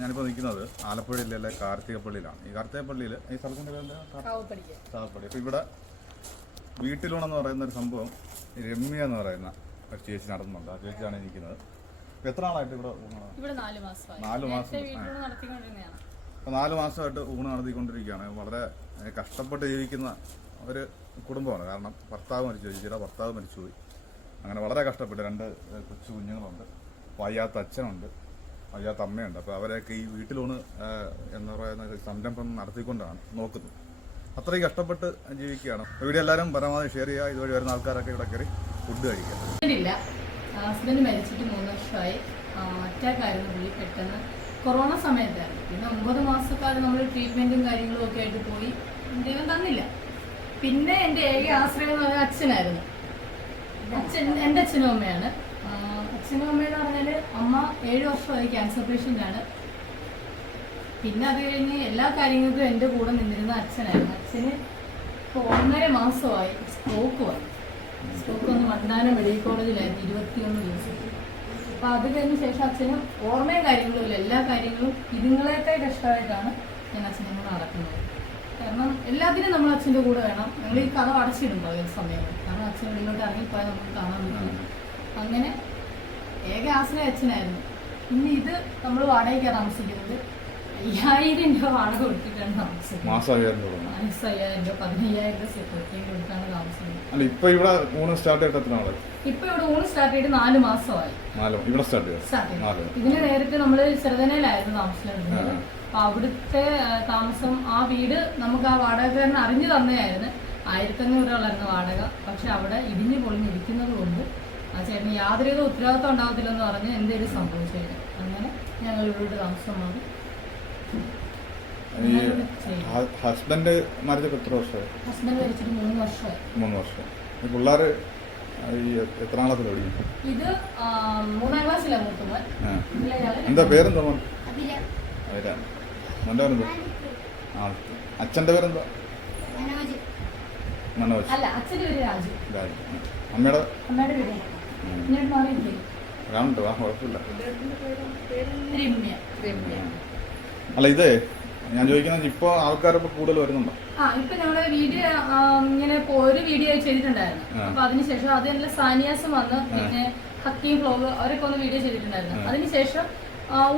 ഞാനിപ്പോൾ നിൽക്കുന്നത് ആലപ്പുഴ ജില്ലയിലെ കാർത്തികപ്പള്ളിയിലാണ്. ഈ കാർത്തികപ്പള്ളിയിൽ ഈ സ്ഥലത്തിന്റെ പേര് എന്താ കാവപ്പടിക്ക് ചാവപ്പള്ളി. അപ്പോൾ ഇവിടെ വീട്ടിലൂണെന്ന് പറയുന്ന ഒരു സംഭവം രമ്യ എന്ന് പറയുന്ന ഒരു ചേച്ചി നടത്തുന്നുണ്ട്. ആ ചേച്ചിയാണ് ഇരിക്കുന്നത് അപ്പോൾ എത്ര നാളായിട്ട് ഇവിടെ ഊണ്? നാല് മാസം. അപ്പോൾ നാല് മാസമായിട്ട് ഊണ് നടത്തിക്കൊണ്ടിരിക്കുകയാണ്. വളരെ കഷ്ടപ്പെട്ട് ജീവിക്കുന്ന ഒരു കുടുംബമാണ്. കാരണം ഭർത്താവ് മരിച്ചു ചേച്ചിയുടെ ഭർത്താവ് മരിച്ചുപോയി. അങ്ങനെ വളരെ കഷ്ടപ്പെട്ട് രണ്ട് കൊച്ചു കുഞ്ഞുങ്ങളുണ്ട്. വയ്യാത്ത അച്ഛനുണ്ട്. വയ്യാത്ത അമ്മയുണ്ട്. അപ്പോൾ അവരെയൊക്കെ ഈ വീട്ടിലൂണ് എന്ന് പറയുന്ന സംരംഭം നടത്തിക്കൊണ്ടാണ് നോക്കുന്നത്. അത്രയും കഷ്ടപ്പെട്ട് ജീവിക്കുകയാണ്. വീഡിയോ എല്ലാവരും പരമാവധി ഷെയർ ചെയ്യുക. ഇതുവഴി വരുന്ന ആൾക്കാരൊക്കെ ഇവിടെ കയറി ഫുഡ് കഴിക്കുക. ഹസ്ബൻഡ് മരിച്ചിട്ട് മൂന്ന് വർഷമായി. അറ്റാക്കായിരുന്നു പോയി പെട്ടെന്ന്. കൊറോണ സമയത്തായിരുന്നു. പിന്നെ ഒമ്പത് മാസക്കാലം നമ്മൾ ട്രീറ്റ്മെന്റും കാര്യങ്ങളും ഒക്കെ ആയിട്ട് പോയി. ദൈവം തന്നില്ല. പിന്നെ എന്റെ ഏക ആശ്രയം എന്ന് പറഞ്ഞാൽ അച്ഛനായിരുന്നു. അച്ഛൻ എന്റെ അച്ഛനും അമ്മയാണ്. അച്ഛനും അമ്മയെന്ന് പറഞ്ഞാൽ അമ്മ ഏഴ് വർഷമായി ക്യാൻസർ പേഷ്യന്റാണ് പിന്നെ അത് കഴിഞ്ഞ് എല്ലാ കാര്യങ്ങൾക്കും എന്റെ കൂടെ നിന്നിരുന്ന അച്ഛനായിരുന്നു. അച്ഛന് ഇപ്പോൾ ഒന്നര മാസമായി സ്ട്രോക്ക് വന്നു. സ്ട്രോക്ക് വന്ന് മണ്ടാനം മെഡിക്കൽ കോളേജിലായിരുന്നു ഇരുപത്തിയൊന്ന് ദിവസം. അപ്പോൾ അത് കഴിഞ്ഞ ശേഷം അച്ഛനും ഓർമ്മയും കാര്യങ്ങളും ഇല്ല എല്ലാ കാര്യങ്ങളും ഇതുങ്ങളെയൊക്കെ കഷ്ടമായിട്ടാണ് ഞാൻ അച്ഛനെ കൂടെ നടക്കുന്നത് കാരണം എല്ലാത്തിനും നമ്മൾ അച്ഛന്റെ കൂടെ വേണം. ഞങ്ങൾ ഈ കഥ അടച്ചിടുന്നുണ്ടോ ഈ സമയങ്ങളിൽ കാരണം അച്ഛൻ വെളിയിലോട്ട് ഇറങ്ങിപ്പോയാൽ നമുക്ക് കാണാൻ പറ്റുന്നു അങ്ങനെ ഏക ആശ്രയ അച്ഛനായിരുന്നു. ഇനി ഇത് നമ്മൾ വാടകയ്ക്കാണ് താമസിക്കുന്നത്. അയ്യായിരം രൂപ വാടക കൊടുത്തിട്ടാണ് താമസിക്കുന്നത്. മാസം അയ്യായിരം രൂപ മാസം അയ്യായിരം രൂപ പതിനയ്യായിരം രൂപ സെക്യൂരിറ്റി കൊടുത്താണ് താമസിക്കുന്നത്. അല്ല ഇപ്പോൾ ഇവിടെ ഊണ് സ്റ്റാർട്ട് ചെയ്തിട്ട് എത്ര നാളായി? ഇപ്പൊ ഇവിടെ ഊണ് സ്റ്റാർട്ട് ചെയ്ത് നാല് മാസമായി. ഇവിടെ സ്റ്റാർട്ട് സ്റ്റാർട്ട് ഇതിന് നേരത്തെ നമ്മൾ ചെറുതനയിലായിരുന്നു താമസിച്ചിരുന്നത്. അപ്പൊ അവിടുത്തെ താമസം ആ വീട് നമുക്ക് ആ വാടകക്കാരൻ അറിഞ്ഞു തന്നെയായിരുന്നു. ആയിരത്തഞ്ഞൂറ് രൂപ വാടക. പക്ഷെ അവിടെ ഇടിഞ്ഞു പൊളിഞ്ഞിരിക്കുന്നത് കൊണ്ട് ചേട്ടന് യാതൊരുവിധ ഉത്തരവാദിത്വം ഉണ്ടാകത്തില്ലെന്ന് പറഞ്ഞ് എന്തെങ്കിലും സംഭവിച്ചു അങ്ങനെ ഞങ്ങൾ ഇവരോട് താമസം മാറി ഹസ്ബൻഡ് മരിച്ചിട്ട് എത്ര വർഷമായി? ഹസ്ബൻഡ് മരിച്ചിട്ട് മൂന്ന് വർഷമായി. മൂന്ന് വർഷം. ഈ പിള്ളേർ എത്ര നാളത്തിൽ പഠിക്കും ഇത് മൂന്നാം ക്ലാസ്സിലാണ് എന്താ പേരെന്താ മോൻ? മോന്റെ പേരെന്താ? ആ അച്ഛന്റെ പേരെന്താ? മനോജ്. അല്ല അച്ഛന്റെ പേര് രാജു. രാജു. അമ്മയുടെ? അമ്മയുടെ പേര് ആ കുഴപ്പമില്ല. അല്ല ഇതേ ഞാൻ ചോദിക്കുന്നത് ഇപ്പോ ആൾക്കാരൊക്കെ കൂടുതൽ വരുന്നുണ്ടോ? ആ ഇപ്പൊ ഞങ്ങളുടെ വീഡിയോ ഇങ്ങനെ ഒരു വീഡിയോ ചെയ്തിട്ടുണ്ടായിരുന്നു. അപ്പൊ അതിനുശേഷം അതെല്ലാം സാനിയാസും വന്ന് പിന്നെ ഹക്കീം ഫ്ലോഗ് അവരൊക്കെ ഒന്ന് വീഡിയോ ചെയ്തിട്ടുണ്ടായിരുന്നു. അതിനുശേഷം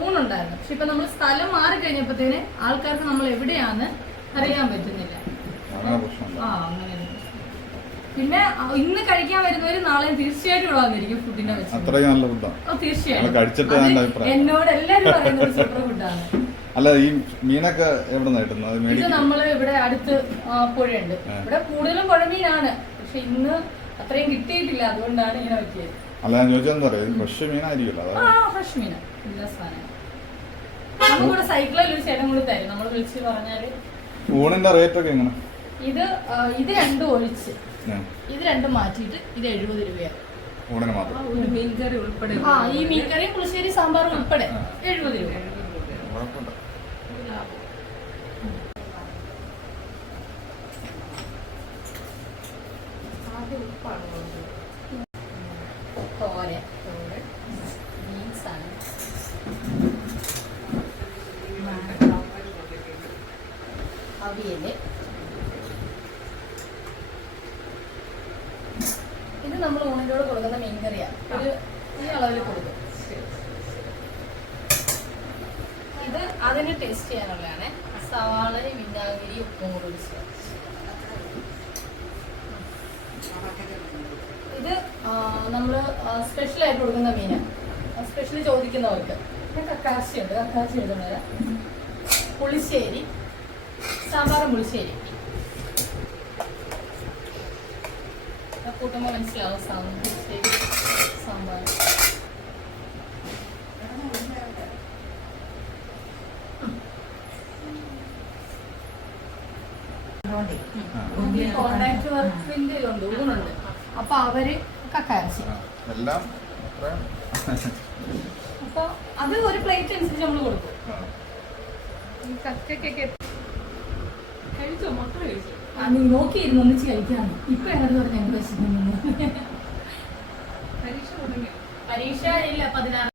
ഊണുണ്ടായിരുന്നു. പക്ഷെ ഇപ്പൊ നമ്മൾ സ്ഥലം മാറി കഴിഞ്ഞപ്പോഴത്തേന് ആൾക്കാർക്ക് നമ്മൾ എവിടെയാന്ന് അറിയാൻ പറ്റുന്നില്ല. ആ അങ്ങനെ. പിന്നെ ഇന്ന് കഴിക്കാൻ വരുന്നവര് നാളെ തീർച്ചയായിട്ടും ഇവിടെ വന്നിരിക്കും ഫുഡിന്റെ വെച്ച്. അത്രയും നല്ല ഫുഡാണ്. എന്നോട് എല്ലാവരും പറയുന്നത് സൂപ്പർ ഫുഡാണ് അല്ല ഈ മീനൊക്കെ എവിടെ നിന്നാണ് ഇത് നമ്മൾ ഇവിടെ അടുത്ത് പുഴയുണ്ട്. ഇവിടെ കൂടുതലും പുഴമീനാണ്. പക്ഷെ ഇന്ന് അത്രയും കിട്ടിയിട്ടില്ല അതുകൊണ്ടാണ് ഇങ്ങനെ പറ്റിയത് അല്ല ഞാൻ ചോദിച്ചത് എന്താ പറയുക? ഫ്രഷ് മീനായിരിക്കുമല്ലോ ഫ്രഷ് മീന. എല്ലാ സാധനം. നമുക്കിവിടെ സൈക്കിളിൽ ഒരു ചേട്ടൻ കൂടി തരും. നമ്മൾ വിളിച്ച് പറഞ്ഞാൽ ഊണിന്റെ റേറ്റ് ഒക്കെ എങ്ങനെ? ഇത് ഇത് രണ്ടും ഒഴിച്ച്. ഇത് രണ്ടും മാറ്റിയിട്ട് ഇത് എഴുപത് രൂപയാണ്. ഊണിന് മാത്രം. ഒരു മീൻകറി ഉൾപ്പെടെ. ആ ഈ മീൻകറി പുളിശ്ശേരി സാമ്പാർ ഉൾപ്പെടെ. എഴുപത് രൂപ. കുഴപ്പമില്ല തോരൻ തോരൻ ബീൻസ് ആണ് അവിയൽ ഇത് നമ്മൾ ഊണിനോട് കൊടുക്കുന്ന മീൻകറിയാണ് ഒരു ഈ അളവിൽ കൊടുക്കും. ഇത് അതിന് ടേസ്റ്റ് ചെയ്യാനുള്ളതാണ്. സവാള വിനാഗിരി ഉപ്പും കൂടി ഇത് നമ്മൾ സ്പെഷ്യൽ ആയിട്ട് കൊടുക്കുന്ന മീനാണ് സ്പെഷ്യലി ചോദിക്കുന്നവർക്ക്. കക്കാശി ഉണ്ട്. കക്കാശി എഴുതുന്നത് പുളിശ്ശേരി സാമ്പാറും പുളിശ്ശേരി. കൂട്ടുമ്പോൾ മനസ്സിലാവും. സാമ്പാർ. കോൺട്രാക്ട് വർക്കിന്റെ ഊണുണ്ട്. അപ്പൊ അവർ എല്ലാം അപ്പൊ അത് ഒരു പ്ലേറ്റ് അനുസരിച്ച് നമ്മൾ കൊടുക്കും. ഈ കക്കയ്ക്കൊക്കെ കഴിച്ചോ? മുട്ട കഴിച്ചോ? നീ നോക്കിയിരുന്നു ഒന്നിച്ച് കഴിക്കാന്ന് ഇപ്പൊ എന്നോട് പറഞ്ഞു ഞങ്ങൾ വിശക്കുന്നു പരീക്ഷ ഇല്ല പതിനാറ്.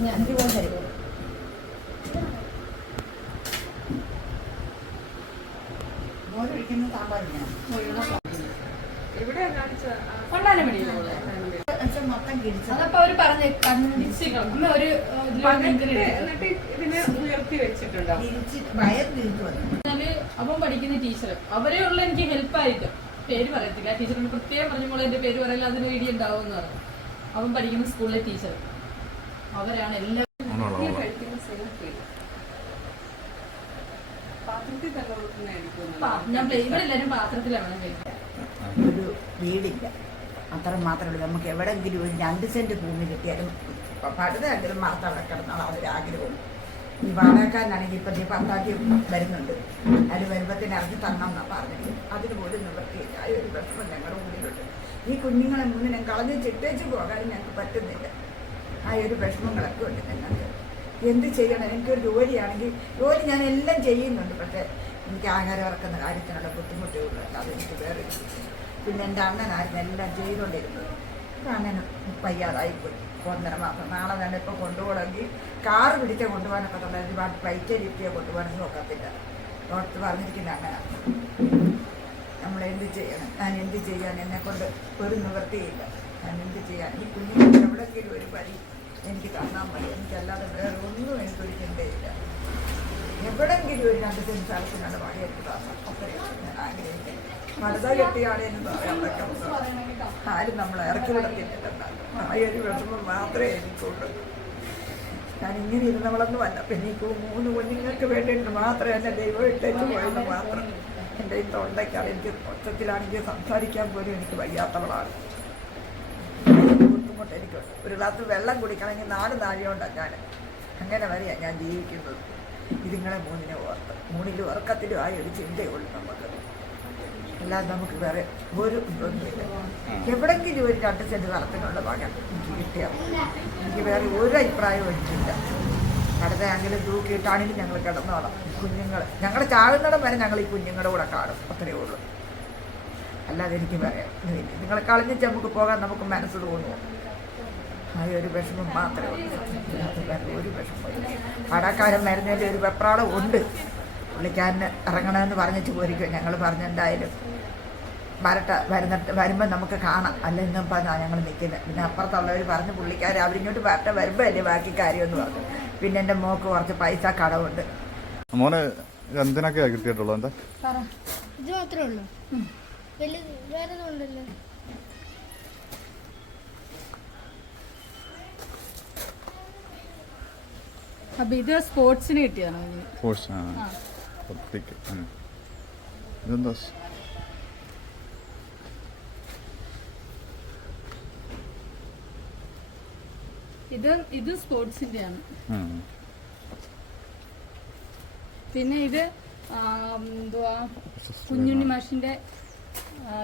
ഞാൻ തരുമോ മോരൊഴിക്കുന്ന സാമ്പാറില്ല അതപ്പോ അവർ പറഞ്ഞ് ഒരു അവൻ പഠിക്കുന്ന ടീച്ചർ അവരെ ഉള്ള എനിക്ക് ഹെൽപ്പായിട്ട് പേര് പറയത്തില്ല. ടീച്ചറിന് പ്രത്യേകം പറഞ്ഞ പോലെ എന്റെ പേര് പറയില്ല? അതിന് വേണ്ടി ഉണ്ടാവും എന്ന് പറഞ്ഞു. അവൻ പഠിക്കുന്ന സ്കൂളിലെ ടീച്ചർ അവരാണ് പാ- ഞാൻ ഇവിടെ എല്ലാരും പാത്രത്തിലാണ് വേണം കഴിക്കാൻ. ഒരു വീടില്ല. അത്ര മാത്രമേ ഉള്ളൂ. നമുക്ക് എവിടെങ്കിലും ഒരു രണ്ട് സെന്റ് ഭൂമി കിട്ടിയാലും പടുതെങ്കിലും മാത്രം അവിടെ കിടന്നാൽ ആഗ്രഹവും ഈ വാടകക്കാരനാണെങ്കിൽ ഇപ്പം നീ പത്താക്കി വരുന്നുണ്ട്. അതിൽ വരുമ്പത്തിന് ഇറങ്ങി എന്നാണ് പറഞ്ഞത്. അതിന് പോലും നിവൃത്തിയില്ല. ആ ഒരു പ്രശ്നം ഞങ്ങളുടെ മുന്നിലുണ്ട്. ഈ കുഞ്ഞുങ്ങളെ മുന്നിലും കളഞ്ഞ് ചിട്ടേച്ച് പോകാൻ ഞങ്ങൾക്ക് പറ്റുന്നില്ല. ആ ഒരു വിഷമങ്ങളൊക്കെ ഉണ്ട് ഞങ്ങൾക്ക്. എന്ത് ചെയ്യണം? എനിക്കൊരു ജോലിയാണെങ്കിൽ ജോലി ഞാൻ എല്ലാം ചെയ്യുന്നുണ്ട്. പക്ഷേ എനിക്ക് ആഹാരം ഇറക്കുന്ന കാര്യത്തിനുള്ള ബുദ്ധിമുട്ടേ ഉള്ളൂ. അല്ലാതെ എനിക്ക് വേറെ. പിന്നെ എന്റെ അണ്ണനായിരുന്നു എല്ലാം ചെയ്തുകൊണ്ടിരുന്നത്. അണ്ണന് പയ്യാതായിപ്പോയി ഒന്നര മാസം. നാളെ തന്നെ ഇപ്പോൾ കൊണ്ടുപോകണമെങ്കിൽ കാറ് പിടിച്ച കൊണ്ടുപോകാനൊക്കെ തന്നെ ഒരുപാട് ഫ്ലൈറ്റ് ലിഫ്റ്റിയെ കൊണ്ടുപോകാനൊന്നും നോക്കത്തില്ല ഓർത്ത് പറഞ്ഞിരിക്കുന്ന അങ്ങനെ നമ്മൾ എന്ത് ചെയ്യണം? ഞാൻ എന്ത് ചെയ്യാൻ? എന്നെ കൊണ്ട് ഒരു നിവൃത്തിയില്ല. ഞാൻ എന്ത് ചെയ്യാൻ? ഈ കുഞ്ഞുങ്ങൾക്ക് എവിടെയെങ്കിലും ഒരു വഴി എനിക്ക് തന്നാൽ മതി. എനിക്കല്ലാതെ വേറെ ഒന്നും എനിക്കൊരു ചിന്തയില്ല. എവിടെയെങ്കിലും ഒരു രണ്ട് സെൻസ് സ്ഥലത്തിനുള്ള വഴി എടുത്ത് അത്രയാണ് ഞാൻ ആഗ്രഹിക്കുന്നത്. കെട്ടിയാണേലും പറയാൻ പറ്റും ആരും നമ്മളെ ഇറക്കി വിടത്തില്ല ഒരു വിഷമം മാത്രമേ എനിക്കുള്ളൂ. ഞാൻ ഇങ്ങനെ ഇരുന്നവളൊന്നുമല്ല പിന്നെ എനിക്ക് മൂന്ന് കുഞ്ഞുങ്ങൾക്ക് വേണ്ടിയിട്ട് മാത്രമേ എന്നെ ദൈവം ഇട്ടേച്ച് പോയെന്ന് മാത്രം. എന്റെ ഈ തൊണ്ടയ്ക്കാണ് എനിക്ക് മൊത്തത്തിലാണെങ്കിൽ സംസാരിക്കാൻ പോലും എനിക്ക് വയ്യാത്തവളാണ്. ബുദ്ധിമുട്ട് എനിക്കുണ്ട് ഒരു ഗ്ലാസ് വെള്ളം കുടിക്കണമെങ്കിൽ നാല് നാഴിയുണ്ടാണ് ഞാൻ? അങ്ങനെ വരെയാണ് ഞാൻ ജീവിക്കുന്നത്. ഇതിങ്ങളെ മൂന്നിനെ ഓർത്ത്. മൂന്നിലും ഉറക്കത്തിലും ആയി ഒരു ചിന്തയുള്ളൂ നമുക്ക്. അല്ലാതെ നമുക്ക് വേറെ ഒരു ഇതൊന്നുമില്ല. എവിടെങ്കിലും ഒരു രണ്ട് സെന്റ് സ്ഥലത്തിനുള്ള വക എനിക്ക് കിട്ടിയാൽ എനിക്ക് വേറെ ഒരു അഭിപ്രായവും എനിക്കില്ല. കടത്തെ അങ്ങനെ തൂക്കിയിട്ടാണെങ്കിൽ ഞങ്ങൾ കിടന്നോളാം. കുഞ്ഞുങ്ങൾ ഞങ്ങളുടെ ചാകുന്നിടം വരെ ഞങ്ങൾ ഈ കുഞ്ഞുങ്ങളുടെ കൂടെ കാണും. അത്രയേ ഉള്ളൂ. അല്ലാതെ എനിക്ക് പറയാം നിങ്ങളെ കളഞ്ഞിച്ച് നമുക്ക് പോകാൻ നമുക്ക് മനസ്സ് തോന്നുമോ ആ ഒരു വിഷമം മാത്രമേ ഉള്ളൂ. ഒരു വിഷമം കടക്കാരൻ മരുന്നതിന്റെ ഒരു വെപ്രാളം ഉണ്ട്. പുള്ളിക്കാരന് ഇറങ്ങണമെന്ന് പറഞ്ഞിട്ട് പോയിരിക്കും ഞങ്ങൾ പറഞ്ഞെന്തായാലും വരട്ട വരുന്നിട്ട് വരുമ്പോൾ നമുക്ക് കാണാം. അല്ല ഇന്നും പറഞ്ഞാൽ ഞങ്ങൾ നിൽക്കുന്നത് പിന്നെ അപ്പുറത്തുള്ളവർ പറഞ്ഞ് പുള്ളിക്കാർ അവരിങ്ങോട്ട് വരട്ടെ വരുമ്പോൾ അല്ലേ ബാക്കി കാര്യമെന്ന് പറഞ്ഞു. പിന്നെ എന്റെ മോക്ക് കുറച്ച് പൈസ കടവുണ്ട്. മോനെ ഇത് എന്തിനൊക്കെയാ കിട്ടിയിട്ടുള്ളത് എന്താ? ഇത് മാത്രമേ ഉള്ളൂ. വേറെ ഒന്നും ഉണ്ടല്ലോ. അപ്പൊ ഇത് സ്പോർട്സിന് കിട്ടിയതാണ് അവന്. ഉം. ഇതെന്താ ഇത് ഇത് സ്പോർട്സിന്റെ ആണ് പിന്നെ ഇത് എന്തുവാ കുഞ്ഞുണ്ണി മാഷിന്റെ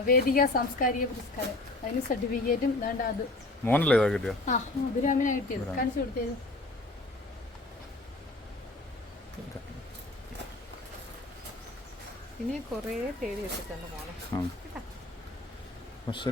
വേദിക സാംസ്കാരിക പുരസ്കാരം. അതിന് സർട്ടിഫിക്കറ്റും വേണ്ട അത്. മോനല്ലേ ഇതാ കിട്ടിയ? ആ അഭിരാമിനാണ് കിട്ടിയത്. കാണിച്ചു കൊടുത്തേത് ഇനി കുറേ തേടി വെച്ചിട്ടുണ്ട് പോകണം പക്ഷെ